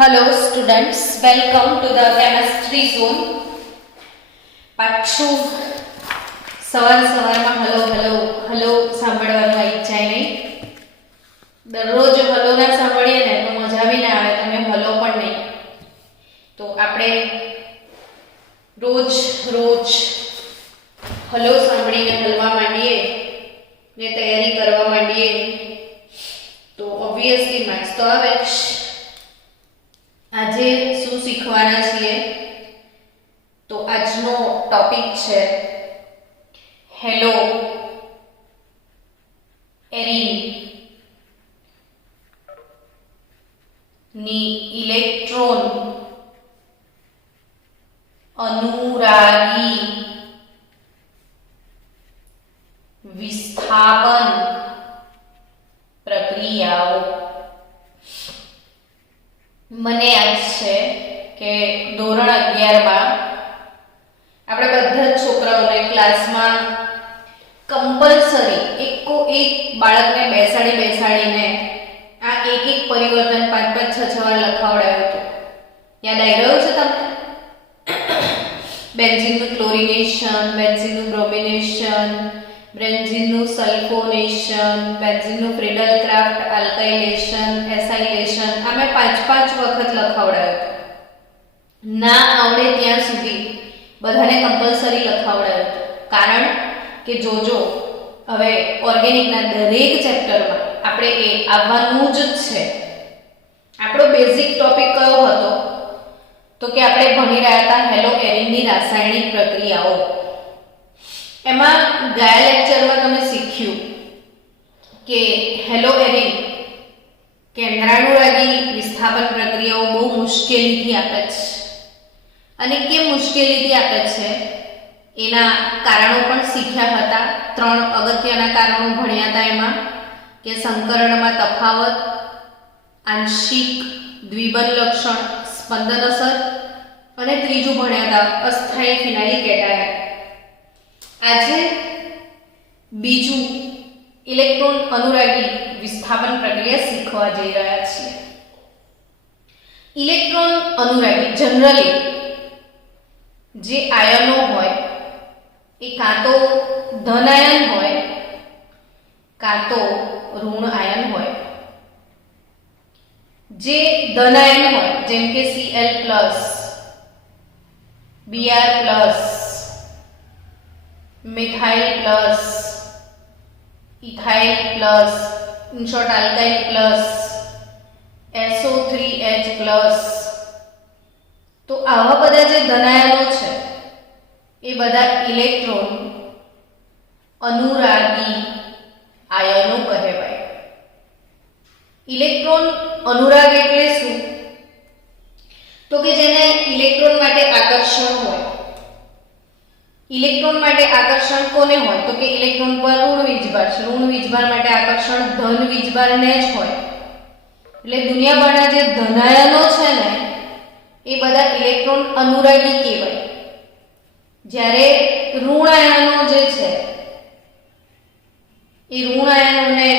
Hello students, welcome to the chemistry zone. પાછું સવારમાં hello hello hello સાંભળવાનું ઈચ્છાય નહીં. દરરોજ હલો ના સાંભળીએ ને તો મજા બી ના આવે, તમે હલો પણ નહીં. તો આપણે રોજ હલો સાંભળીને હલવા માંડીએ ને તૈયારી કરવા માંડીએ તો ઓબ્વિયસલી માર્ક્સ તો આવે જ. આજે શું શીખવાના છીએ? તો આજનો ટોપિક છે હેલો એરિન ની ઇલેક્ટ્રોન અનુરાગી વિસ્થાપન પ્રક્રિયાઓ. મને યાદ છે કે ધોરણ 11 માં આપણે બધા જ છોકરાઓને ક્લાસમાં કમ્પલસરી એક બાળકને બેસાડીને આ એક પરિવર્તન 5-5, 6-6 વાર લખાવડાવ્યું હતું. યાદ આવી રહ્યું છે તમને? બેન્ઝીનનું ક્લોરિનેશન, બેન્ઝીનનું બ્રોમિનેશન, બેન્ઝીનનું સલ્ફોનેશન, બેન્ઝીનનું ફ્રીડલ ક્રાફ્ટ આલ્કાઇલેશન, એસાઇલેશન. આ મેં 5-5 વખત લખાવડાવ્યું હતું. ના આવડે ત્યાં સુધી બધાને કમ્પલસરી લખાવડાવ્યું હતું. કારણ કે જોજો હવે ઓર્ગેનિકના દરેક ચેપ્ટરમાં આપણે એ આવવાનું જ છે. આપણો બેઝિક ટોપિક કયો હતો? તો કે આપણે ભણી રહ્યા હતા હેલો એરિનની રાસાયણિક પ્રક્રિયાઓ. એમાં ગયા લેક્ચરમાં તમે શીખ્યું કે હેલો એરિન કેન્દ્રાનુરાગી વિસ્થાપન પ્રક્રિયાઓ બહુ મુશ્કેલીથી આપે છે. અને કેમ મુશ્કેલીથી આપે છે એના કારણો પણ શીખ્યા હતા. 3 અગત્યના કારણો ભણ્યા હતા એમાં કે સંકરણમાં તફાવત, આંશિક દ્વિબંધ લક્ષણ, સ્પંદન અસર અને ત્રીજું ભણ્યા હતા અસ્થાયી ફિનાઇલ કેટાયન. આજે બીજું ઇલેક્ટ્રોન અનુરાગી વિસ્થાપન પ્રક્રિયા શીખવા જઈ રહ્યા છીએ. ઇલેક્ટ્રોન અનુરાગી જનરલી જે આયનો હોય એ કાં તો ધન આયન હોય કાં તો ઋણ આયન હોય. જે ધન આયન હોય જેમ કે Cl+, Br+, methyl plus, ethyl plus, in short alkyl plus, SO3H+. તો આવા બધા જે ધનાયનો છે એ બધા ઇલેક્ટ્રોન અનુરાગી આયનો કહેવાય. ઇલેક્ટ્રોન અનુરાગ એટલે શું? તો કે જેને ઇલેક્ટ્રોન માટે આકર્ષણ હોય. ઇલેક્ટ્રોન માટે આકર્ષણ કોને હોય? તો કે ઇલેક્ટ્રોન પર ઋણ વીજભાર છે. ઋણ વીજભાર માટે આકર્ષણ ધન વીજભારને જ હોય. એટલે દુનિયાભરના જે ધનાયનો છે ને એ બધા ઇલેક્ટ્રોન અનુરાગી કહેવાય. જ્યારે ઋણ આયનો જે છે એ ઋણ આયનોને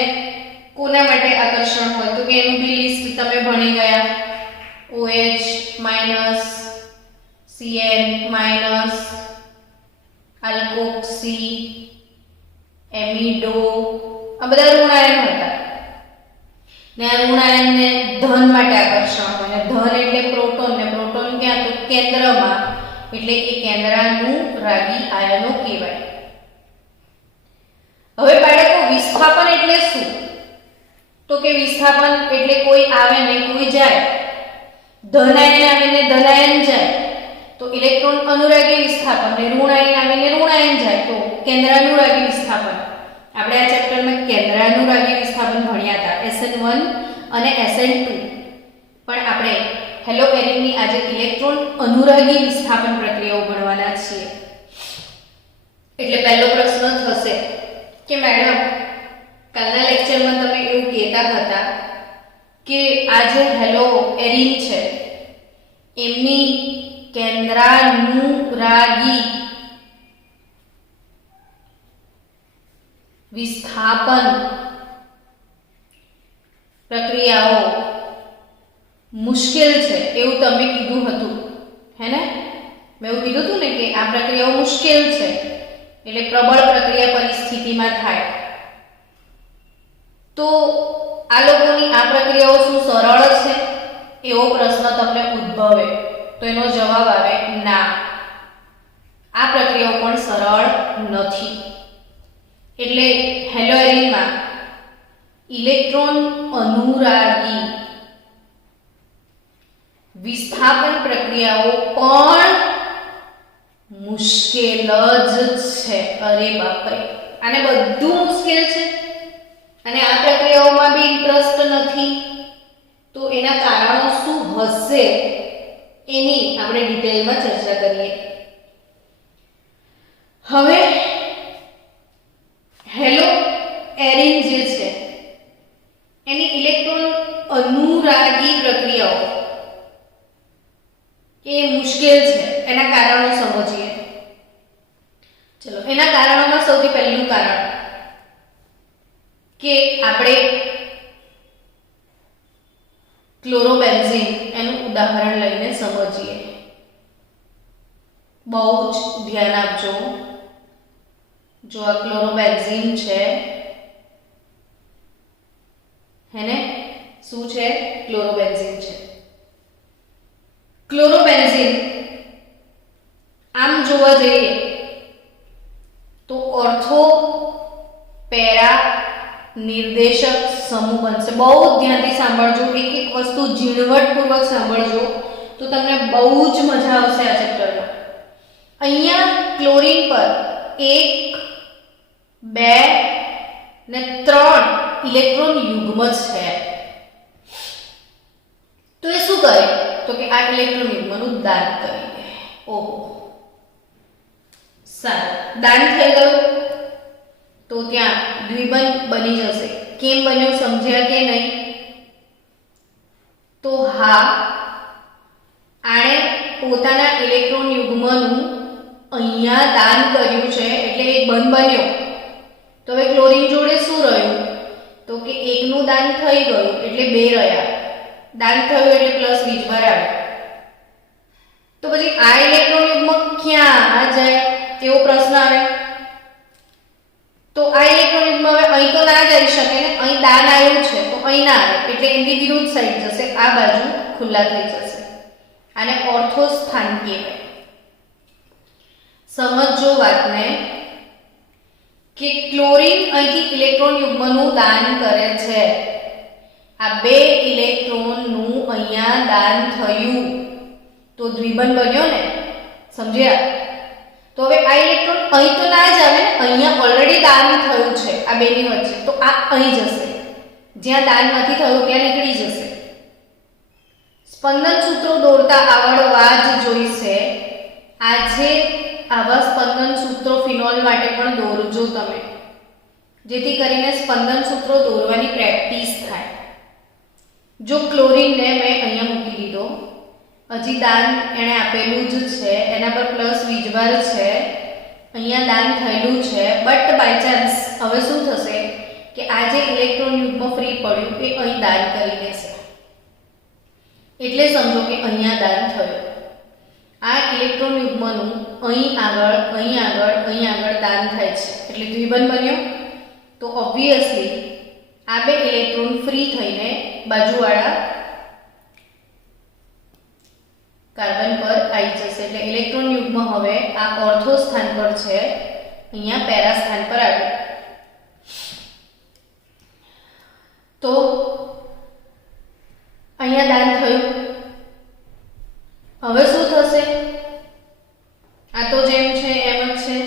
કોના માટે આકર્ષણ હોય? તો કે એનું બી લિસ્ટ તમે ભણી ગયા. OH-, Cn-, આલ્કોક્સી, એમિડો, આ બધા ઋણ આયન હતા. ને આ ઋણ આયનને ધન માટે આકર્ષણ હોય. ને ધન એટલે પ્રોટોન, ને પ્રોટોન ક્યાં? તો કેન્દ્રમાં. એટલે એ કેન્દ્રાનુરાગી આયનો કહેવાય. હવે બાળકો વિસ્થાપન એટલે શું? તો કે વિસ્થાપન એટલે કોઈ આવે ને કોઈ જાય. ધન આયન આવે ને ધન આયન જાય તો ઇલેક્ટ્રોન અનુરાગી વિસ્થાપન. ને ઋણ આયન આવે ને ઋણ આયન જાય તો કેન્દ્રાનુરાગી વિસ્થાપન. આપણે આ ચેપ્ટરમાં કેન્દ્રાનુરાગી વિસ્થાપન ભણ્યા હતા, SN1 અને SN2. પણ આપણે હેલો એરિનની આજે ઇલેક્ટ્રોન અનુરાગી વિસ્થાપન પ્રક્રિયાઓ ભણવાના છીએ. એટલે પહેલો પ્રશ્ન થશે કે મેડમ કાલના લેક્ચરમાં તમે એવું કહેતા હતા કે આ જે હેલો એરિન છે એમની કેન્દ્રાનુરાગી વિસ્થાપન પ્રક્રિયાઓ મુશ્કેલ છે એવું તમે કીધું હતું, હે ને? મેં એવું કીધું હતું ને કે આ પ્રક્રિયાઓ મુશ્કેલ છે, એટલે પ્રબળ પ્રક્રિયા પરિસ્થિતિમાં થાય. તો આ લોકોની આ પ્રક્રિયાઓ શું સરળ છે એવો પ્રશ્ન તમને ઉદ્ભવે તો એનો જવાબ આવે ના, આ પ્રક્રિયાઓ પણ સરળ નથી. એટલે હેલોએરિનમાં ઇલેક્ટ્રોન અનુરાગી વિસ્થાપન પ્રક્રિયાઓ પણ મુશ્કેલ જ છે. અરે બાપરે, આને બધું મુશ્કેલ છે અને આ પ્રક્રિયાઓમાં બી ઇન્ટરેસ્ટ નથી, તો એના કારણો શું હશે એની આપણે ડિટેલમાં ચર્ચા કરીએ. હવે હેલોએરિન જે છે એની ઇલેક્ટ્રોન અનુરાગી પ્રક્રિયાઓ એ મુશ્કેલ છે, એના કારણો સમજીએ. ચલો, એના કારણોમાં સૌથી પહેલું કારણ કે આપણે ક્લોરોબેન્ઝીન એનું ઉદાહરણ લઈને સમજીએ. બહુ જ ધ્યાન આપજો. જો આ ક્લોરોબેન્ઝીન છે, હેને? શું છે? ક્લોરોબેન્ઝીન છે. ક્લોરોબેન્ઝીન આમ જોવા જઈએ તો ઓર્થો પેરા નિર્દેશક સમૂહ બનશે. બહુ ધ્યાનથી સાંભળજો, એક એક વસ્તુ ઝીણવટપૂર્વક સાંભળજો તો તમને બહુ જ મજા આવશે આ ચેપ્ટરમાં. અહીંયા ક્લોરીન પર 1, 2 ને 3 ઇલેક્ટ્રોન યુગ્મ છે. તો એ શું કરે? તો કે આ ઇલેક્ટ્રોન યુગ્મનું દાન કરી દે. ઓહો, સારું, દાન થઈ ગયું તો ત્યાં દ્વિબંધ બની જશે. કેમ બન્યું સમજ્યા કે નહીં? તો હા, આણે પોતાના ઇલેક્ટ્રોન યુગ્મનું અહીંયા દાન કર્યું છે એટલે એક બંધ બન્યો. તો હવે ક્લોરીન જોડે શું રહ્યું? તો કે એકનું દાન થઈ ગયું એટલે 2 રહ્યા. દાન થયું એટલે પ્લસ વીજભાર આવ્યો. તો પછી આ ઇલેક્ટ્રોન યુગ્મ ક્યાં જાય એવો પ્રશ્ન આવે. તો આ ઇલેક્ટ્રોન યુગ્મ હવે અહીં તો ના જઈ શકે ને, અહીં દાન આવ્યું છે તો અહીં ના આવે એટલે એની વિરુદ્ધ સાઈડ જશે, આ બાજુ ખુલ્લા થઈ જશે. આને ઓર્થો સ્થાન કહેવાય. સમજો વાતને કે ક્લોરીન અહીંથી ઇલેક્ટ્રોન યુગ્મનું દાન કરે છે. આ 2 ઇલેક્ટ્રોનનું અહીંયા દાન થયું તો દ્વિબંધ બન્યો ને, સમજ્યા? તો હવે આ ઇલેક્ટ્રોન અહીં તો ના જ આવે ને, અહીંયા ઓલરેડી દાન થયું છે આ બેની વચ્ચે, તો આ અહીં જશે. જ્યાં દાન નથી થયું ત્યાં નીકળી જશે. સ્પંદન સૂત્રો દોરતા આવડવા જ જોઈશે. આજે આવા સ્પંદન સૂત્રો ફિનોલ માટે પણ દોરજો તમે, જેથી કરીને સ્પંદન સૂત્રો દોરવાની પ્રેક્ટિસ થાય. જો ક્લોરીનને મેં અહીંયા મૂકી દીધો, હજી દાન એણે આપેલું જ છે, એના પર પ્લસ વીજભાર છે, અહીંયા દાન થયેલું છે, બટ બાય ચાન્સ હવે શું થશે કે આ જે ઇલેક્ટ્રોન યુગ્મ ફ્રી પડ્યું એ અહીં દાન કરી દેશે. એટલે સમજો કે અહીંયા દાન થયું. આ ઇલેક્ટ્રોન યુગ્મનું અહીં આગળ દાન થાય છે એટલે દ્વિબંધ બન્યો. તો ઓબ્વિયસલી આ 2 ઇલેક્ટ્રોન ફ્રી થઈને બાજુવાળા કાર્બન પર આવી જશે. એટલે ઇલેક્ટ્રોન યુગ્મ હવે આ ઓર્થો સ્થાન પર છે, અહીંયા પેરા સ્થાન પર આવ્યું. તો અહીંયા દાન થયું. હવે શું થશે? આ તો જેમ છે એમ જ છે.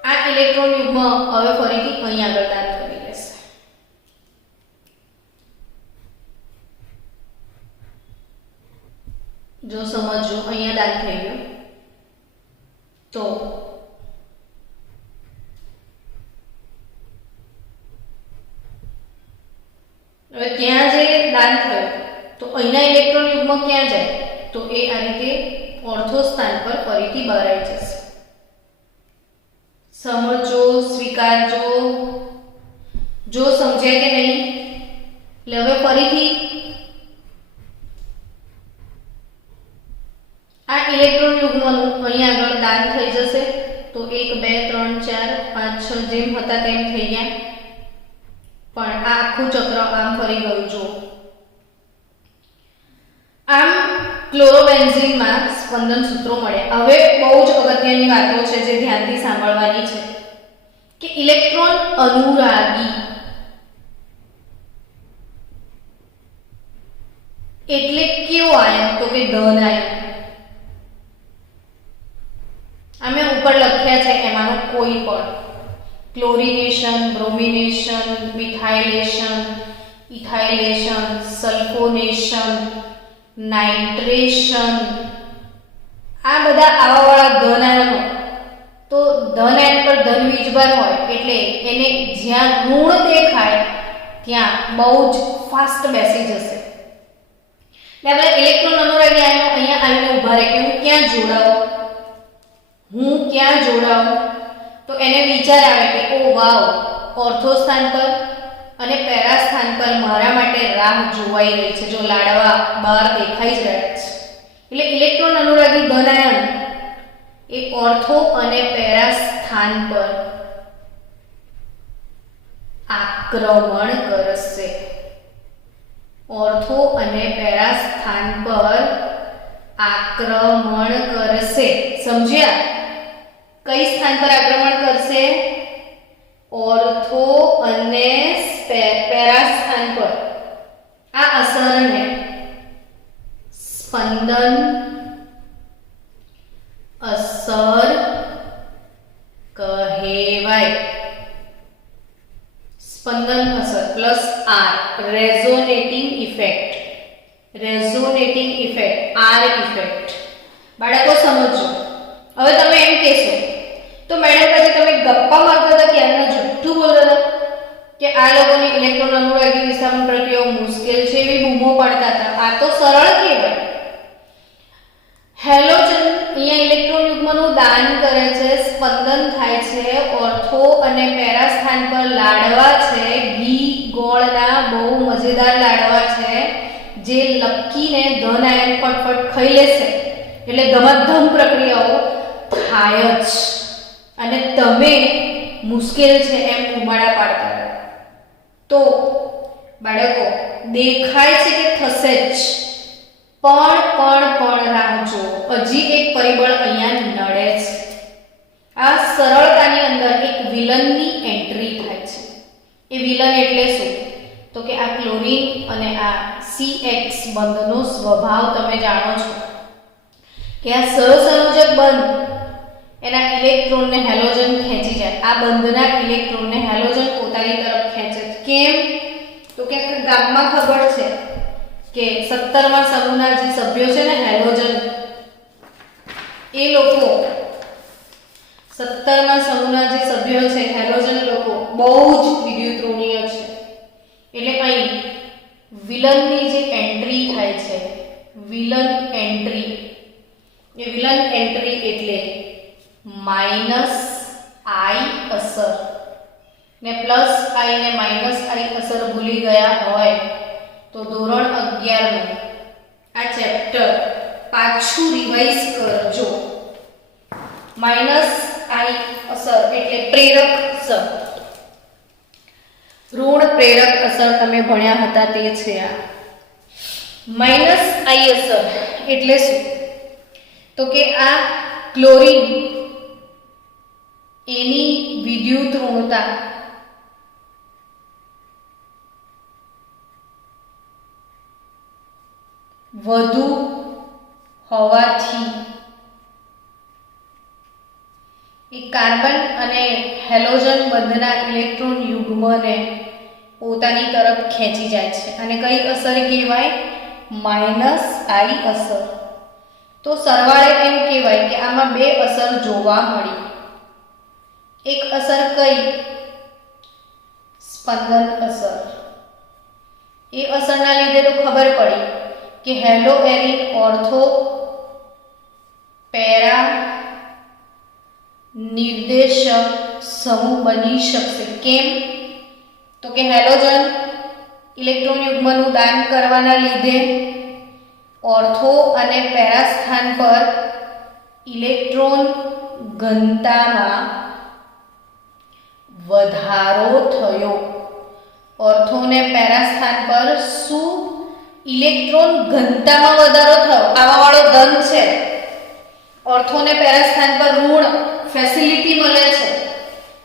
આ ઇલેક્ટ્રોન યુગ્મ હવે ફરીથી અહીં આગળ દાન કરી લેશે. જો સમજો, અહીંયા દાન થઈ ગયું તો હવે ત્યાં જે દાન થયું તો અહીંના ઇલેક્ટ્રોન યુગ્મ ક્યાં જાય? તો એ આ રીતે ઓર્થો સ્થાન પર ફરીથી બહાર આવી જશે. સમજો, સ્વીકારજો. જો સમજ્યા કે નહીં? એટલે હવે ફરીથી ઇલેક્ટ્રોન યુગ્મનું અહીં આગળ દાન થઈ જશે તો 1 2 3 4 5 6 જેમ હતા તેમ થઈ ગયા, પણ આ આખું ચક્ર આમ ફરી ગયું. જો આમ ક્લોરોબેન્ઝીનમાં સ્પંદન સૂત્રો મળ્યા. હવે બહુ જ અગત્યની વાતો છે જે ધ્યાનથી સાંભળવાની છે કે ઇલેક્ટ્રોન અનુરાગી એટલે કેવો આયન? તો કે ધન આયન. અમે ઉપર લખ્યા છે એમાંનો કોઈ પણ ક્લોરિનેશન, બ્રોમિનેશન, મિથાઇલેશન, ઇથાઇલેશન, સલ્ફોનેશન, નાઇટ્રેશન, આ બધા આવાવાળા ધન આયનો. તો ધન આયન પર ધન વીજભાર હોય એટલે એને જ્યાં ઋણ દેખાય ત્યાં બહુ જ ફાસ્ટ બેસી જશે. આપણે ઇલેક્ટ્રોન અનુરાગી આયનો અહીંયા આવીને ઊભા રહે કે હું ક્યાં જોડાઉં, તો એને વિચાર આવે કે ઓ વાવ, ઓર્થો સ્થાન પર અને પેરા સ્થાન પર મારા માટે રાહ જોવાઈ રહી છે. જો લાડવા બહાર દેખાઈ જ રહ્યા છે. એટલે ઇલેક્ટ્રોન અનુરાગી ધન આયન એ ઓર્થો અને પેરા સ્થાન પર આક્રમણ કરશે. ઓર્થો અને પેરા સ્થાન પર આક્રમણ કરશે. સમજ્યા? કઈ સ્થાન પર આક્રમણ કરશે? ઓર્થો અને પેરા સ્થાન પર. આ અસરને સ્પંદન અસર કહેવાય. સ્પંદન અસર plus R, resonating effect. Resonating effect, R effect. બાળકો સમજો. હવે તમે એમ કહેશો તો મેડમ પછી તમે ગપ્પા મારતા હતા કે એમના જુઠ્ઠું બોલતા હતા કે આ લોકોની ઇલેક્ટ્રોન અનુરાગી વિસ્થાપન પ્રક્રિયાઓ મુશ્કેલ છે એવી બૂમો પાડતા હતા. આ તો સરળ કહેવાય. હેલોજન અહીંયા ઇલેક્ટ્રોન યુગ્મનું દાન કરે છે, સ્પંદન થાય છે, ઓર્થો અને પેરા સ્થાન પર લાડવા છે, ઘી ગોળના બહુ મજેદાર લાડવા છે જે લપકીને ધન આયન ફટફટ ખાઈ લેશે એટલે ધમાધમ પ્રક્રિયાઓ થાય જ. અને તમે મુશ્કેલ છે એમ ઉમાડા પાડતા રહો. તો બાળકો દેખાય છે કે થશે જ, પણ રાહ જુઓ. હજી એક પરિબળ અહીંયા નડે છે. આ સરળતાની અંદર એક વિલનની એન્ટ્રી થાય છે. એ વિલન એટલે શું? તો કે આ ક્લોરીન અને આ CX બંધનો સ્વભાવ તમે જાણો છો કે આ સહસંયોજક બંધ એના ઇલેક્ટ્રોનને હેલોજન ખેંચી જાય. આ બંધના ઇલેક્ટ્રોનને હેલોજન પોતાની તરફ ખેંચે. કેમ? તો કે ગામમાં ખબર છે કે 17મા સમૂહના જે સભ્યો છે ને હેલોજન, એ લોકો 17મા સમૂહના જે સભ્યો છે હેલોજન લોકો બહુ જ વિદ્યુતઋણીય છે. એટલે અહીં વિલનની જે એન્ટ્રી થાય છે, વિલન એન્ટ્રી, એ વિલન એન્ટ્રી એટલે માઈનસ આઈ અસર ને પ્લસ આઈ ને માઈનસ આઈ અસર ભૂલી ગયા હોય તો ધોરણ 11 નું આ ચેપ્ટર પાછું રિવાઇઝ કરજો. માઈનસ આઈ અસર એટલે પ્રેરક અસર, ઋણ પ્રેરક અસર તમે ભણ્યા હતા તે છે આ. માઈનસ આઈ અસર એટલે શું? તો કે આ ક્લોરીન એની વિદ્યુત ઋણતા વધુ હોવાથી એ કાર્બન અને હેલોજન બંધના ઇલેક્ટ્રોન યુગ્મને પોતાની તરફ ખેંચી જાય છે. અને કઈ અસર કહેવાય? માઈનસ આઈ અસર. તો સરવાળે એમ કહેવાય કે આમાં બે અસર જોવા મળી. એક અસર કઈ? સ્પંદન અસર. એ અસરના લીધે તો ખબર પડી કે હેલો એરિન ઓર્થો પેરા નિર્દેશક સમૂહ બની શકશે. કેમ? તો કે હેલોજન ઇલેક્ટ્રોન યુગ્મનું દાન કરવાના લીધે ઓર્થો અને પેરા સ્થાન પર ઇલેક્ટ્રોન ઘનતામાં વધારો થયો. ઓર્થો ને પેરા સ્થાન પર શું ઇલેક્ટ્રોન ઘનતામાં વધારો થયો? આવા વાળો ધન છે, ઓર્થો ને પેરા સ્થાન પર ઋણ ફેસિલિટી મળે છે,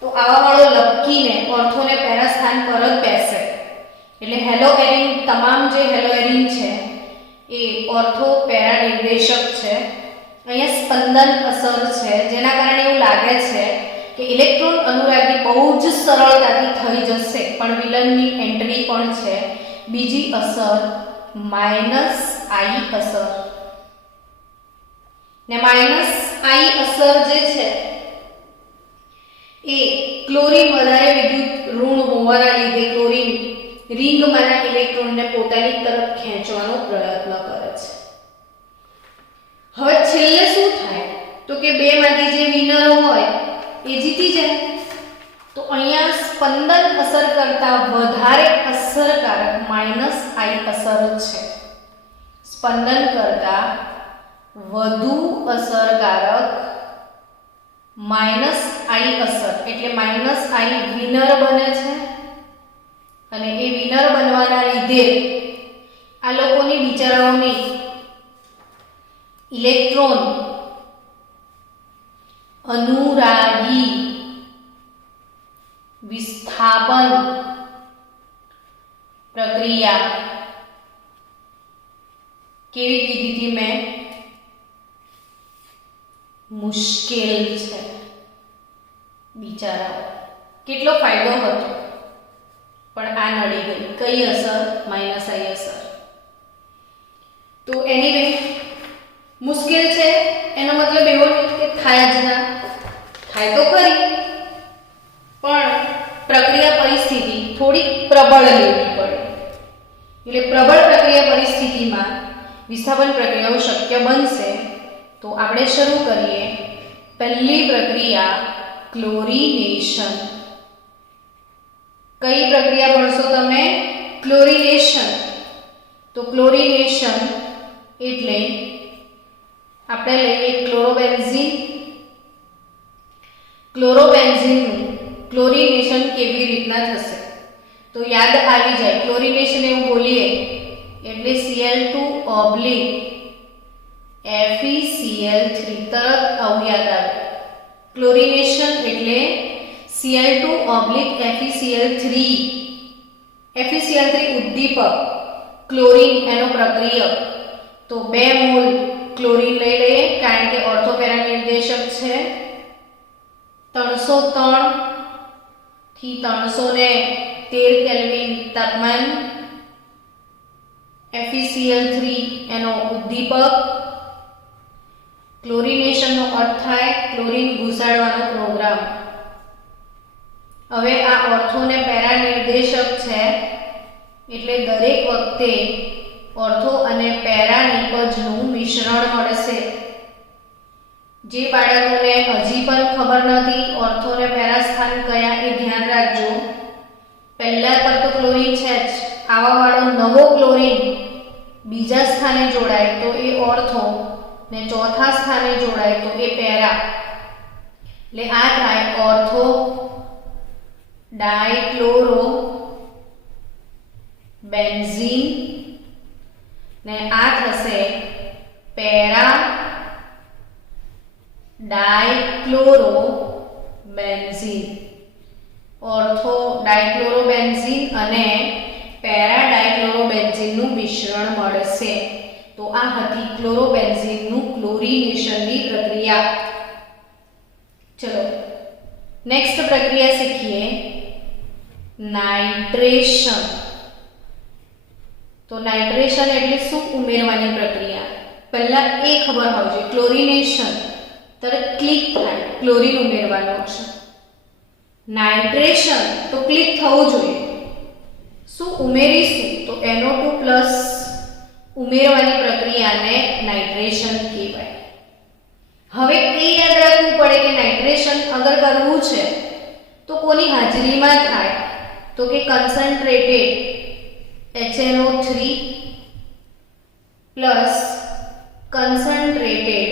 તો આવા વાળો લખીને ઓર્થો ને પેરા સ્થાન પર જ બેસે. એટલે હેલો એરિન, તમામ જે હેલો એરિન છે એ ઓર્થો પેરા નિર્દેશક છે. અહીંયા સ્પંદન અસર છે, જેના કારણે એવું લાગે છે કે ઇલેક્ટ્રોન અનુરાગી બહુ જ સરળતાથી થઈ જશે, પણ વિલનની એન્ટ્રી પણ છે. બીજી અસર માઇનસ આઈ અસર, ને માઇનસ આઈ અસર જે છે એ ક્લોરીન વધારે વિદ્યુત ઋણ હોવાના લીધે ક્લોરીન રિંગમાંના ઇલેક્ટ્રોનને પોતાની તરફ ખેંચવાનો પ્રયત્ન કરે છે. હવે છેલ્લે શું થાય તો કે બેમાંથી જે વિનર હોય એ જીતી જાય. તો અહીંયા સ્પંદન અસર કરતા વધારે અસરકારક માઇનસ આઈ અસર છે. સ્પંદન કરતા વધુ અસરકારક માઇનસ આઈ અસર, એટલે માઇનસ આઈ વિનર બને છે. અને એ વિનર બનવાના લીધે આ લોકોની બિચારાઓની ઇલેક્ટ્રોન અનુરાગી વિસ્થાપન પ્રક્રિયા કેવી કીધી હતી મેં? મુશ્કેલ છે. બિચારાઓ કેટલો ફાયદો હતો, પણ આ નડી ગઈ. કઈ અસર? માઇનસ આઈ અસર. તો એનીવે મુશ્કેલ છે એનો મતલબ એવો નથી કે થાય જ ના, થાય તો ખરી, પણ પ્રક્રિયા પરિસ્થિતિ થોડી પ્રબળ લેવી પડે. એટલે પ્રબળ પ્રક્રિયા પરિસ્થિતિમાં વિસ્થાપન પ્રક્રિયાઓ શક્ય બનશે. તો આપણે શરૂ કરીએ. પહેલી પ્રક્રિયા ક્લોરિનેશન. કઈ પ્રક્રિયા ભણશો તમે? ક્લોરિનેશન. તો ક્લોરિનેશન એટલે આપણે લઈએ ક્લોરોબેન્ઝીન. ક્લોરોબેન્ઝીનનું ક્લોરિનેશન કેવી રીતના થશે? તો યાદ આવી જાય. ક્લોરિનેશન એવું બોલીએ એટલે Cl2 FeCl3 તરત આવું યાદ આવે. ક્લોરિનેશન એટલે Cl2 FeCl3. FeCl3 ઉદ્દીપક, ક્લોરીન એનો પ્રક્રિયક. તો 2 મોલ ક્લોરીન લઈ લઈએ, કારણ કે ઓર્થો પેરા નિર્દેશક છે. 303 થી 313 કેલ્વિન તાપમાન. FeCl3 એનો ઉદ્દીપક. ક્લોરિનેશનનો અર્થ થાય ક્લોરીન ઘુસાડવાનો પ્રોગ્રામ. હવે આ ઓર્થો ને પેરા નિર્દેશક છે, એટલે દરેક વખતે ઓર્થો અને પેરા નિપજનું મિશ્રણ મળશે. જે બાળકોને હજી પણ ખબર નથી ઓર્થો ને પેરા સ્થાન કયા, એ ધ્યાન રાખજો. પહેલા પર તો ક્લોરીન છે જ, આવા વાળો નવો ક્લોરીન બીજા સ્થાને જોડાય તો એ ઓર્થો, ને ચોથા સ્થાને જોડાય તો એ પેરા. એટલે આ થાય ઓર્થો ડાઇક્લોરો બેન્ઝીન, ને આ થશે પેરા ડાઇક્લોરો બેન્ઝીન. ઓર્થો ડાઇક્લોરો બેન્ઝીન અને પેરા ડાઇક્લોરો બેન્ઝીનનું મિશ્રણ મળશે. તો આ હતી ક્લોરોબેન્ઝીનનું ક્લોરિનેશનની પ્રક્રિયા. ચલો નેક્સ્ટ પ્રક્રિયા શીખીએ, નાઇટ્રેશન. તો નાઇટ્રેશન એટલે શું? ઉમેરવાની પ્રક્રિયા. પહેલા એ ખબર હોવી જોઈએ, ક્લોરિનેશન તરત ક્લિક થાય, ક્લોરીન ઉમેરવાનું છે. નાઇટ્રેશન તો ક્લિક થવું જોઈએ. શું ઉમેરીશું? તો NO2+ ઉમેરવાની પ્રક્રિયાને નાઇટ્રેશન કહેવાય. હવે એ યાદ રાખવું પડે કે નાઇટ્રેશન અગર કરવું છે તો કોની હાજરીમાં થાય? તો કે કન્સન્ટ્રેટેડ HNO3 પ્લસ કન્સન્ટ્રેટેડ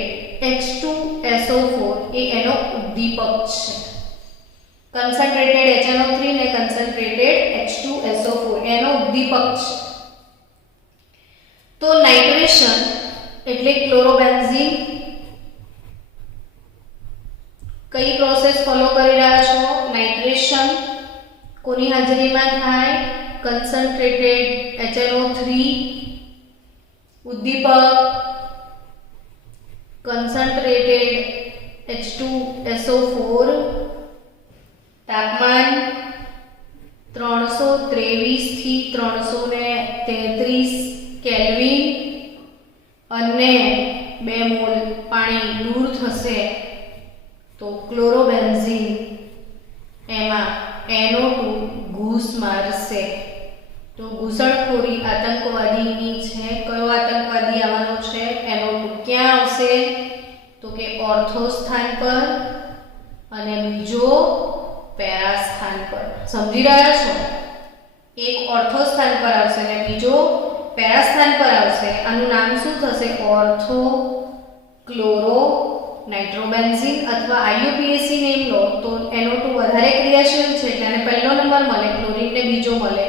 H2SO4 એ એનો ઉદ્દીપક છે. કન્સન્ટ્રેટેડ HNO3 ને કન્સન્ટ્રેટેડ H2SO4 એનો ઉદ્દીપક છે. તો નાઇટ્રેશન એટલે ક્લોરોબેન્ઝીન કઈ પ્રોસેસ ફોલો કરી રહ્યા છો? નાઇટ્રેશન કોની હાજરીમાં થાય? કન્સન્ટ્રેટેડ HNO3 ઉદ્દીપક કન્સન્ટ્રેટેડ H2SO4 તાપમાન 323 થી 333 કેલ્વિન અને 2 મોલ પાણી દૂર થશે તો ક્લોરોબેન્ઝીન એમાં NO2 ઘૂસ મારશે. તો ઘૂસણખોરી આતંકવાદીની છે. કયો આતંકવાદી આવવાનો છે? NO2. ક્યાં આવશે? તો કે ઓર્થો સ્થાન પર અને બીજો પેરા સ્થાન પર. સમજી રહ્યા છો? એક ઓર્થો સ્થાન પર આવશે અને બીજો પેરા સ્થાન પર આવશે. આનું નામ શું થશે? ઓર્થો ક્લોરો નાઇટ્રોબેન્ઝીન અથવા IUPAC નેમ લો તો NO2 વધારે ક્રિયાશીલ છે એટલે આને પહેલો નંબર મળે, ક્લોરીન ને બીજો મળે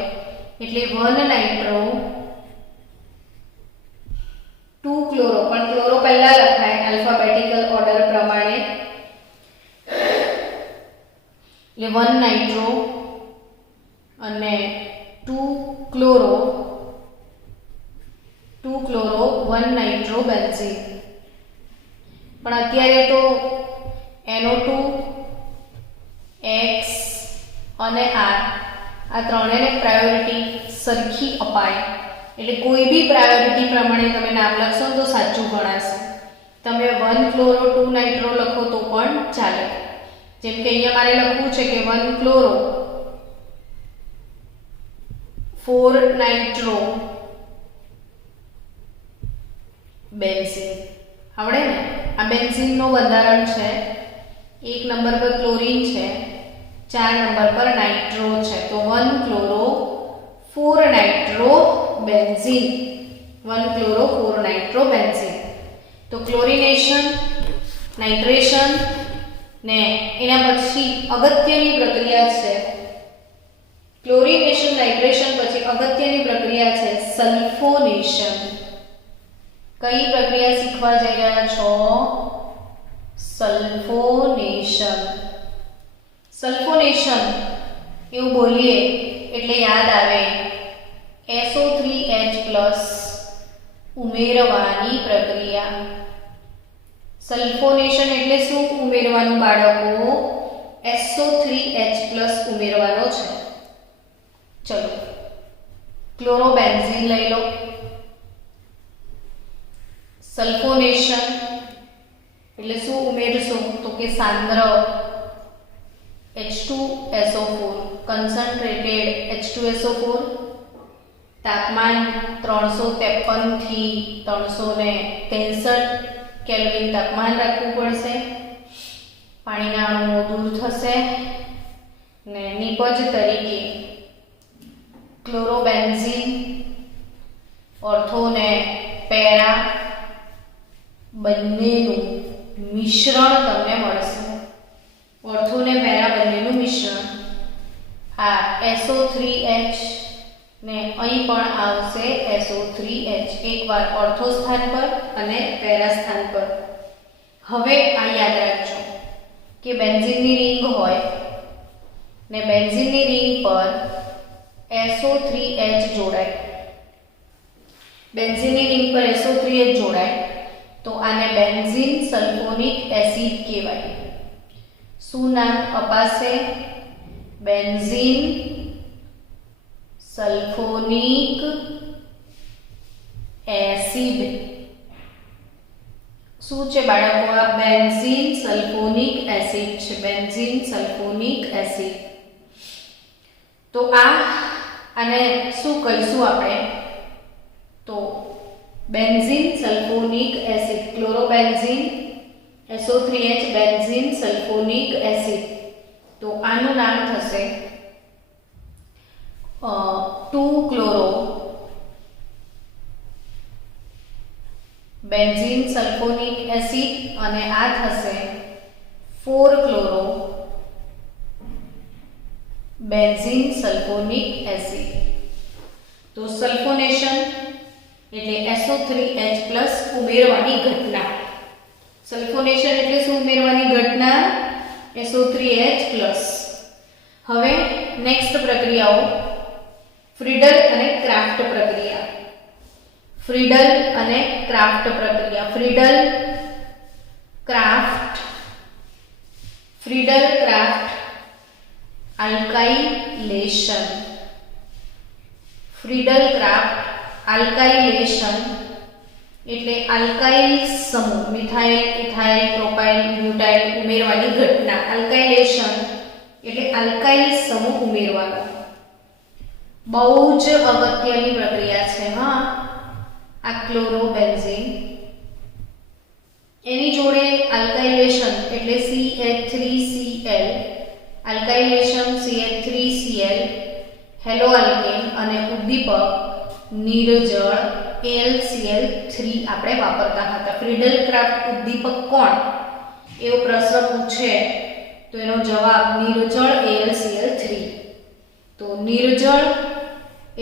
એટલે 1 નાઇટ્રો 2 ક્લોરો. પણ ક્લોરો પહેલા લખાય આલ્ફાબેટિકલ ઓર્ડર પ્રમાણે એટલે 1 નાઇટ્રો અને 2 ક્લોરો 1 નાઇટ્રોબેન્ઝીન. પણ અત્યારે તો NO2 X અને R આ ત્રણેયને પ્રાયોરિટી સરખી અપાય એટલે કોઈ બી પ્રાયોરિટી પ્રમાણે તમે નામ લખશો તો સાચું ગણાશે. તમે 1 ક્લોરો 2 નાઇટ્રો લખો તો પણ ચાલે. જેમ કે અહીંયા મારે લખવું છે કે 1 ક્લોરો 4 નાઇટ્રો બેન્ઝીન. આવડે ને? આ બેન્ઝીનનો બંધારણ છે. 1 નંબર પર ક્લોરીન છે, 4 નંબર પર નાઇટ્રો છે. તો 1 chloro 4 nitro benzene. 1 chloro 4 nitro benzene. તો ક્લોરિનેશન, નાઇટ્રેશન ને એના પછી અગત્યની પ્રક્રિયા છે ક્લોરિનેશન નાઇટ્રેશન પછી અગત્યની પ્રક્રિયા છે સલ્ફોનેશન. કઈ પ્રક્રિયા શીખવા જઈ રહ્યા છો? સલ્ફોનેશન. સલ્ફોનેશન એવું બોલીએ એટલે યાદ આવે SO3H+ ઉમેરવાની પ્રક્રિયા. સલ્ફોનેશન એટલે શું ઉમેરવાનું બાળકો? SO3H+ ઉમેરવાનો છે. ચલો ક્લોરોબેન્ઝીન લઈ લો. સલ્ફોનેશન એટલે શું ઉમેરશો? તો કે સાંદ્ર H2SO4 કન્સન્ટ્રેટેડ H2SO4 તાપમાન 353 થી 363 કેલ્વિન તાપમાન રાખવું પડશે. પાણીના અણુઓ દૂર થશે ને નિપજ તરીકે ક્લોરોબેન્ઝીન ઓર્થો ને પેરા બંનેનું મિશ્રણ તમને મળશે. ઓર્થો ને પેરા બંનેનું મિશ્રણ. આ SO3H ને અહીં પણ આવશે SO3H એકવાર ઓર્થો સ્થાન પર અને પેરા સ્થાન પર. હવે આ યાદ રાખજો કે બેન્ઝીનની રિંગ હોય ને બેન્ઝીનની રિંગ પર SO3H જોડાય. બેન્ઝીનની રિંગ પર SO3H જોડાય તો આને બેન્ઝીન સલ્ફોનિક એસિડ કહેવાય. શું નામ અપાશે? Benzene sulphonic acid. શું છે બાળકો? આ બેન્ઝીન સલ્ફોનિક એસિડ છે. Benzene sulphonic acid. તો આને શું કહીશું આપણે? તો benzene sulphonic acid chlorobenzene SO3H benzene sulphonic acid. તો આનું નામ થશે 2 chloro 4 nitro benzene sulphonic acid અને આ થશે 4 ક્લોરો બેન્ઝીન સલ્ફોનિક એસિડ. તો સલ્ફોનેશન એટલે SO3H+ ઉમેરવાની ઘટના. સલ્ફોનેશન એટલે શું ઉમેરવાની ઘટના? SO3H+. હવે નેક્સ્ટ પ્રક્રિયાઓ ફ્રીડલ અને ક્રાફ્ટ પ્રક્રિયા. ફ્રીડલ અને ક્રાફ્ટ પ્રક્રિયા. ફ્રીડલ ક્રાફ્ટ આલ્કાઇલેશન. ફ્રીડલ ક્રાફ્ટ આલ્કાઇલેશન એટલે આલ્કાઇલ સમૂહ મિથાઇલ, ઇથાઇલ, પ્રોપાઇલ, બ્યુટાઇલ ઉમેરવાની ઘટના. આલ્કાઇલેશન એટલે આલ્કાઇલ સમૂહ ઉમેરવાનો. બહુ જ અગત્યની પ્રક્રિયા છે. હા, આ ક્લોરોબેન્ઝીન એની જોડે આલ્કાઇલેશન એટલે CH3Cl, alkylation CH3Cl, hello alkane અને ઉદ્દીપક નિર્જળ AlCl3 આપણે વાપરતા હતા. ફ્રીડલ ક્રાફ્ટ ઉદ્દીપક કોણ એવો પ્રશ્ન પૂછે તો એનો જવાબ નિર્જળ AlCl3. તો નિર્જળ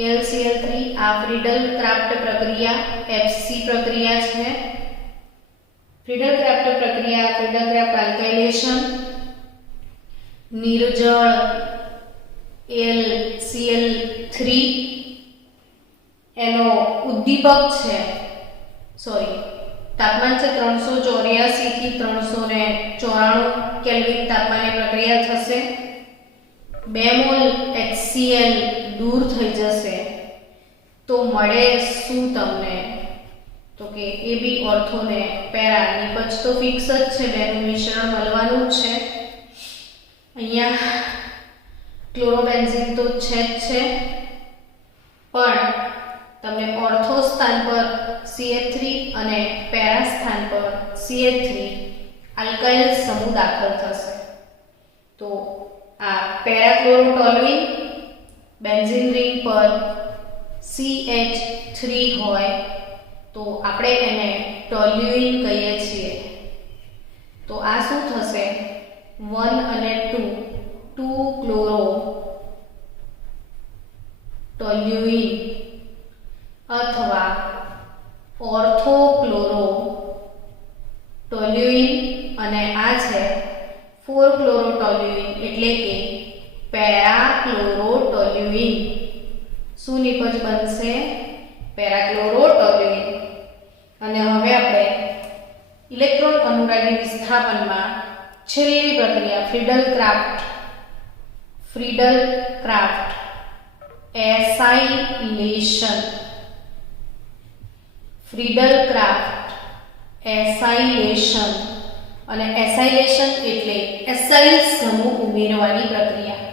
AlCl3 આ ફ્રીડલ ક્રાફ્ટ પ્રક્રિયા FC પ્રક્રિયા છે. ફ્રીડલ ક્રાફ્ટ પ્રક્રિયા, ફ્રીડલ ક્રાફ્ટ આલ્કાઇલેશન, નિર્જળ AlCl3 એનો ઉદ્દીપક છે તાપમાન છે 384 થી 394 કેલ્વિન તાપમાને પ્રક્રિયા થશે. 2 મોલ HCl દૂર થઈ જશે તો મળે શું તમને? તો કે AB ઓર્થો ને પેરા. નિપજ તો ફિક્સ જ છે, બેનું મિશ્રણ મળવાનું જ છે. અહીંયા ક્લોરોબેન્ઝીન તો છે જ છે, પણ તમને ઓર્થો સ્થાન પર CH3 અને પેરા સ્થાન પર CH3 આલ્કાઇલ સમૂહ દાખલ થશે. તો આ પેરાક્લોરોટોલ્યુઇન બેન્ઝીન રિંગ પર CH3 હોય તો આપણે એને ટોલ્યુઇન કહીએ છીએ. તો આ શું થશે? 1 અને 2 ક્લોરો ટોલ્યુઇન અથવા ઓર્થોક્લોરો ટોલ્યુઇન અને આ છે 4 ક્લોરો ટોલ્યુઇન એટલે કે પેરાક્લોરોટોલ્યુઇન. શું નિપજ બનશે? પેરાક્લોરોટોલ્યુઇન. અને હવે આપણે ઇલેક્ટ્રોન અનુરાગી વિસ્થાપનમાં છેલ્લી પ્રક્રિયા ફ્રીડલ ક્રાફ્ટ એસાઇલેશન. ફ્રીડલ ક્રાફ્ટ એસાઇલેશન અને એસાઇલેશન એટલે એસાઇલ સમૂહ ઉમેરવાની પ્રક્રિયા.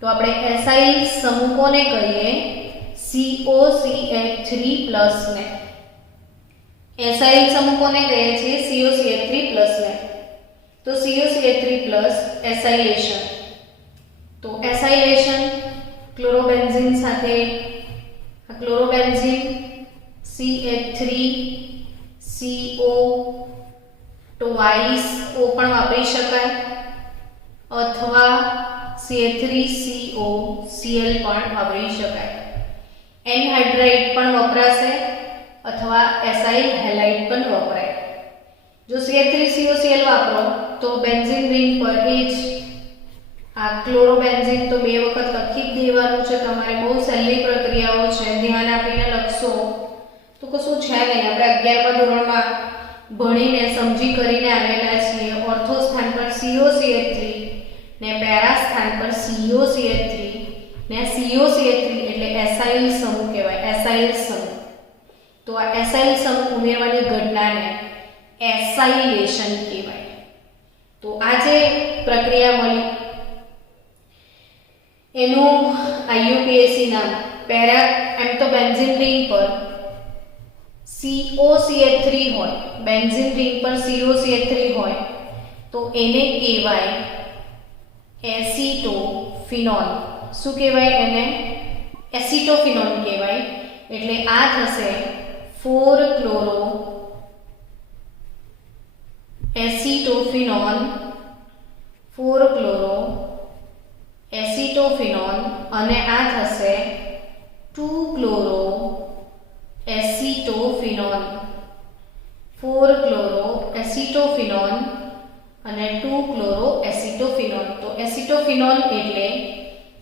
તો આપણે એસાઇલ સમૂહ કોને કહીએ? COCH3+ ને. એસાઇલ સમૂહ કોને કહીએ છીએ? COCH3+ ને. તો COCH3+ એસાઇલેશન. તો એસાઇલેશન ક્લોરોબેન્ઝીન સાથે ક્લોરોબેન્ઝીન CH3CO ટ્વાઇસ O પણ વાપરી શકાય અથવા CH3CO Cl પણ વાપરી શકાય. એનહાઇડ્રાઇડ પણ વપરાશે અથવા એસાઇલ હેલાઇડ પણ વપરાય. જો CH3CO Cl વાપરો તો બેન્ઝીન રિંગ પર એ જ આ ક્લોરોબેન્ઝીન તો 2 વખત લખી જ દેવાનું છે તમારે. બહુ સહેલી પ્રક્રિયાઓ છે, ધ્યાન આપીને લખશો તો કશું છે નહીં. આપણે 11મા ધોરણમાં ભણીને સમજી કરીને આવેલા છીએ. ઓર્થો સ્થાન પર COCH3 ને પેરા સ્થાન પર COCH3 ને COCH3 એટલે એસાઇલ સમૂહ કહેવાય. એસાઇલ સમૂહ. તો આ એસાઇલ સમૂહ ઉમેરવાની ઘટનાને એસાઇલેશન કહેવાય. તો આ જે પ્રક્રિયા મળી એનું IUPAC નામ એમ તો બેન્ઝીન રિંગ પર COCH3 હોય, બેન્ઝીન રિંગ પર COCH3 હોય તો એને કહેવાય એસિટોફિનોલ. શું કહેવાય એને? એસિટોફિનોલ કહેવાય. એટલે આ થશે 4 ક્લોરો એસિટોફિનોન, 4 ક્લોરો એસિટોફિનોન અને 2 ક્લોરો એસિટોફિનોન. તો એસિટોફિનોન એટલે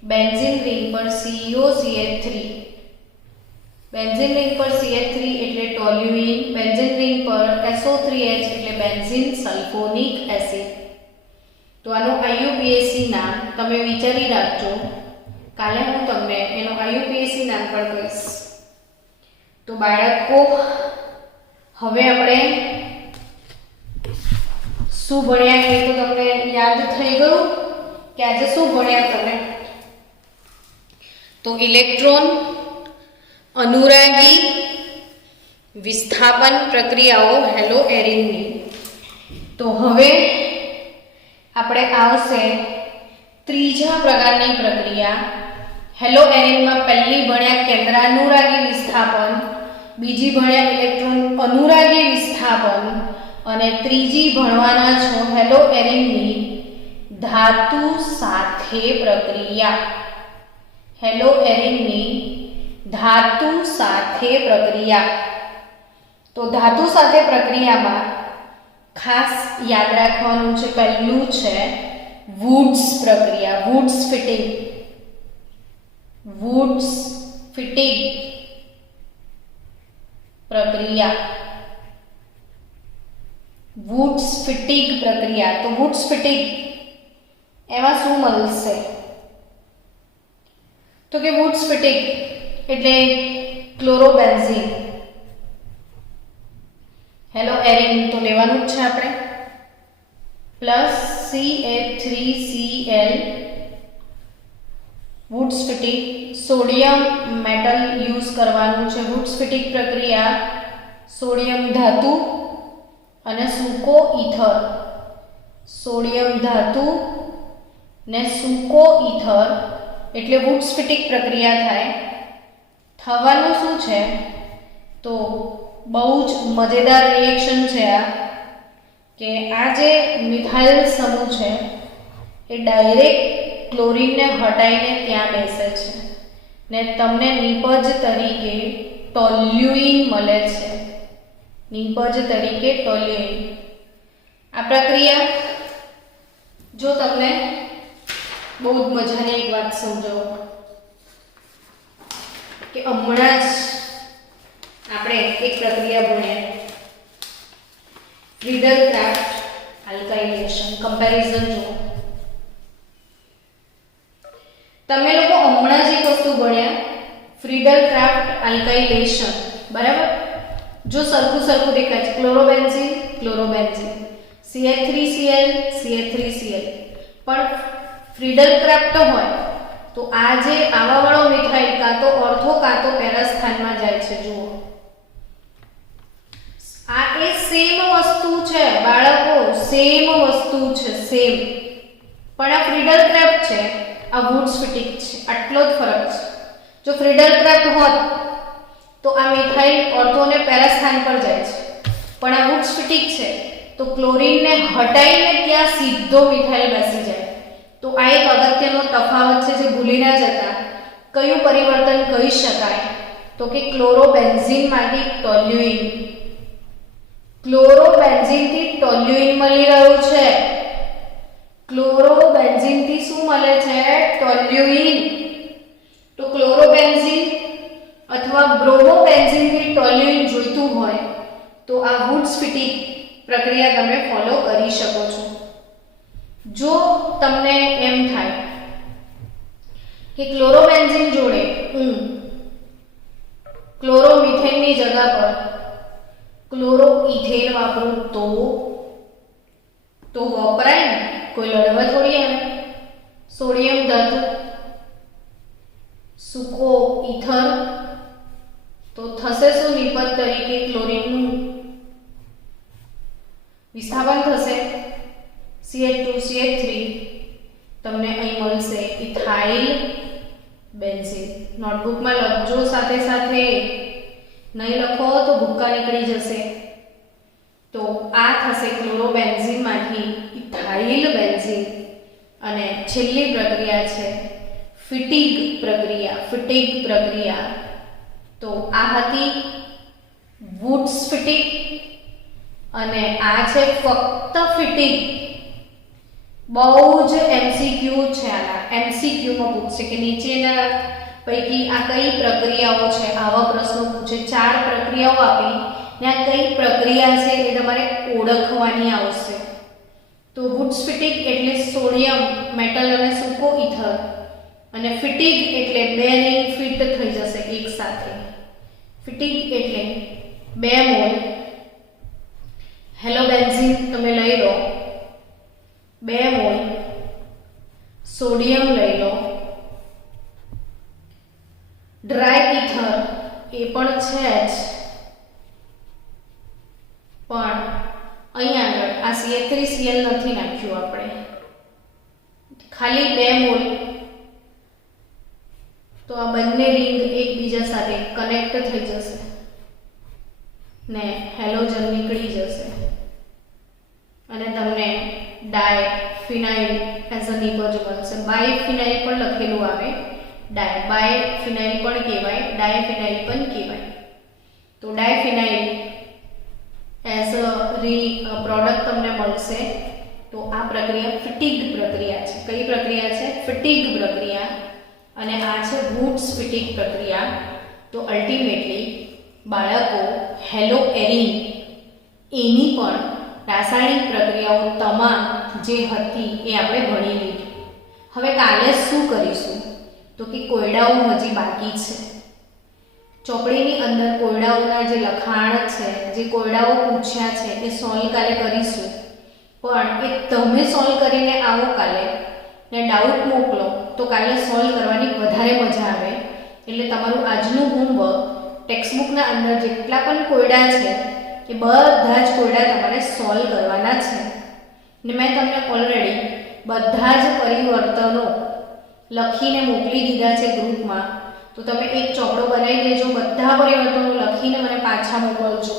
બેન્ઝીન રિંગ પર COCH3, બેન્ઝીન રિંગ પર CH3 એટલે ટોલ્યુઇન, બેન્ઝીન રિંગ પર SO3H એટલે બેન્ઝીન સલ્ફોનિક એસિડ. તો આનું IUPAC નામ તમે વિચારી રાખજો, કાલે હું તમને એનો IUPAC નામ પણ કહીશ. તો બાળકો હવે આપણે શું ભણ્યા એ તો તમને યાદ થઈ ગયું કે આજે શું ભણ્યા તમે? તો ઇલેક્ટ્રોન અનુરાગી વિસ્થાપન પ્રક્રિયાઓ હેલો એરિનની. તો હવે આપણે આવશે ત્રીજા પ્રકારની પ્રક્રિયા. હેલો એરિનમાં પહેલી ભણ્યા કેન્દ્રાનુરાગી વિસ્થાપન, બીજી ભણ્યા ઇલેક્ટ્રોન અનુરાગી વિસ્થાપન અને ત્રીજી ભણવાના છો હેલો એરિનની ધાતુ સાથે પ્રક્રિયા. હેલો એરિનની ધાતુ સાથે પ્રક્રિયા. તો ધાતુ સાથે પ્રક્રિયામાં ખાસ યાદ રાખવાનું છે, પહેલું છે વુડ્સ પ્રક્રિયા, વુડ્સ ફિટિંગ, વુડ્સ ફિટિંગ પ્રક્રિયા, વુડ્સ ફિટિંગ પ્રક્રિયા. તો વુડ્સ ફિટિંગ એમાં શું મળશે? તો કે વુડ્સ ફિટિંગ એટલે ક્લોરોબેન્ઝીન, હેલો એરિન તો લેવાનું જ છે આપણે, plus CH3Cl woods fitting, sodium metal use કરવાનું છે. વુડ્સ ફિટિંગ પ્રક્રિયા સોડિયમ ધાતુ અને સૂકો ઈથર, સોડિયમ ધાતુ ને સૂકો ઈથર એટલે વુડ્સ ફિટિંગ પ્રક્રિયા થાય. થવાનું શું છે? તો બહુ જ મજેદાર રિએક્શન છે આ, કે આ જે મિથાઇલ સમૂહ છે એ ડાયરેક્ટ ક્લોરીનને હટાઈને ત્યાં બેસે છે ને તમને નિપજ તરીકે ટોલ્યુઇન મળે છે, નિપજ તરીકે ટોલ્યુઇન. આ પ્રક્રિયા જો તમને બહુ જ મજાની એક વાત સમજાવો કે હમણાં જ આપણે એક પ્રક્રિયા ભણ્યા ફ્રીડલ-ક્રાફ્ટ આલ્કાઇલેશન કમ્પેરિઝન. જુઓ તમે લોકો હમણાં જ એક વસ્તુ ભણ્યા ફ્રીડલ-ક્રાફ્ટ આલ્કાઇલેશન, બરાબર? જો સરખું સરખું દેખાય છે, ક્લોરોબેન્ઝીન ક્લોરોબેન્ઝીન, CH3Cl CH3Cl, પણ ફ્રીડલ-ક્રાફ્ટ હોય તો આ જે આવાવાળો મિથાઇલ કાં તો ઓર્થો કાં તો પેરા સ્થાનમાં જાય છે. જુઓ આ એ સેમ વસ્તુ છે બાળકો, સેમ વસ્તુ છે, સેમ, પણ આ ફ્રીડલ-ક્રાફ્ટ છે, આ વુડ્સ ફિટિંગ છે, આટલો જ ફરક છે. જો ફ્રીડલ-ક્રાફ્ટ હોત તો આ મિથાઇલ ઓર્થોને પેરા સ્થાન પર જાય છે, પણ આ વુડ્સ ફિટિંગ છે તો ક્લોરીનને હટાઈને ત્યાં સીધો મિથાઇલ બેસી જાય. તો આ એક અગત્યનો તફાવત છે જે ભૂલી ના જતા. કયું પરિવર્તન કહી શકાય? તો કે ક્લોરોબેન્ઝીનમાંથી ટોલ્યુઇન, ક્લોરોબેન્ઝીનથી ટોલ્યુઇન મળી રહ્યું છે. ક્લોરોબેન્ઝીનથી શું મળે છે? ટોલ્યુઇન. તો ક્લોરોબેન્ઝીન અથવા બ્રોમોબેન્ઝીનથી ટોલ્યુઇન જોઈતું હોય તો આ વુડ્સ ફિટિંગ પ્રક્રિયા તમે ફોલો કરી શકો છો. જો તમને એમ થાય કે ક્લોરોબેન્ઝીન જોડે હું ક્લોરોમિથેનની જગ્યા પર ક્લોરોઇથેન વાપરું તો વપરાય ને, કોઈ લડવા થોડી આવે. સોડિયમ ધાતુ, સૂકો ઈથર, તો થશે શું? નિપજ તરીકે ક્લોરીનનું વિસ્થાપન થશે, CH2CH3 તમને અહીં મળશે ઇથાઇલ બેન્ઝીન. નોટબુકમાં લખજો, સાથે સાથે નહીં લખો તો ભૂક્કા નીકળી જશે. તો આ થશે ક્લોરોબેન્ઝીનમાંથી ઇથાઇલ બેન્ઝીન. અને છેલ્લી પ્રક્રિયા છે ફિટિગ પ્રક્રિયા, ફિટિગ પ્રક્રિયા. તો આ હતી વુડ્સ ફિટિંગ અને આ છે ફક્ત ફિટિંગ. બહુ જ એમસીક્યુ છે આના. એમસીક્યુમાં પૂછશે કે નીચેના પૈકી આ કઈ પ્રક્રિયાઓ છે, આવા પ્રશ્નો પૂછે. 4 પ્રક્રિયાઓ આપી ને આ કઈ પ્રક્રિયા છે એ તમારે ઓળખવાની આવશે. તો વુડ્સ ફિટિંગ એટલે સોડિયમ મેટલ અને સૂકો ઈથર, અને ફિટિંગ એટલે 2 રિંગ ફિટ થઈ જશે એક સાથે. ફિટિંગ એટલે 2 મોલ હેલોબેન્ઝીન તમે લઈ લો, 2 મોલ સોડિયમ લઈ લો, ડ્રાય ઈથર એ પણ છે જ, પણ અહીંયા આગળ આ CH3Cl નથી નાખ્યું આપણે, ખાલી 2 મોલ. તો આ બંને રિંગ એકબીજા સાથે કનેક્ટ થઈ જશે ને હેલોજન નીકળી જશે અને તમને ડાય ફિનાઇલ એઝ અ નિપજ બનશે. બાય ફિનાઇલ પણ લખેલું આવે, ડાય બાય ફિનાઇલ પણ કહેવાય, ડાય ફિનાઇલ પણ કહેવાય. તો ડાય ફિનાઇલ એઝ અ પ્રોડક્ટ તમને મળશે. તો આ પ્રક્રિયા ફિટિંગ પ્રક્રિયા છે. કઈ પ્રક્રિયા છે? ફિટિંગ પ્રક્રિયા. અને આ છે વુડ્સ ફિટિંગ પ્રક્રિયા. તો અલ્ટિમેટલી બાળકો હેલો એરિંગ એની પણ રાસાયણિક પ્રક્રિયાઓ તમામ જે હતી એ આપણે ભણી લીધી. હવે કાલે શું કરીશું? તો કે કોયડાઓ હજી બાકી છે. ચોપડીની અંદર કોયડાઓના જે લખાણ છે, જે કોયડાઓ પૂછ્યા છે એ સોલ્વ કાલે કરીશું. પણ એ તમે સોલ્વ કરીને આવો કાલે ને ડાઉટ મોકલો તો કાલે સોલ્વ કરવાની વધારે મજા આવે. એટલે તમારું આજનું હોમવર્ક ટેક્સ્ટબુકના અંદર જેટલા પણ કોયડા છે એ બધા જ કોયડા તમારે સોલ્વ કરવાના છે. ને મેં તમને ઓલરેડી બધા જ પરિવર્તનો લખીને મોકલી દીધા છે ગ્રુપમાં. તો તમે એક ચોપડો બનાવી દેજો, બધા પરિવર્તનો લખીને મને પાછા મોકલજો.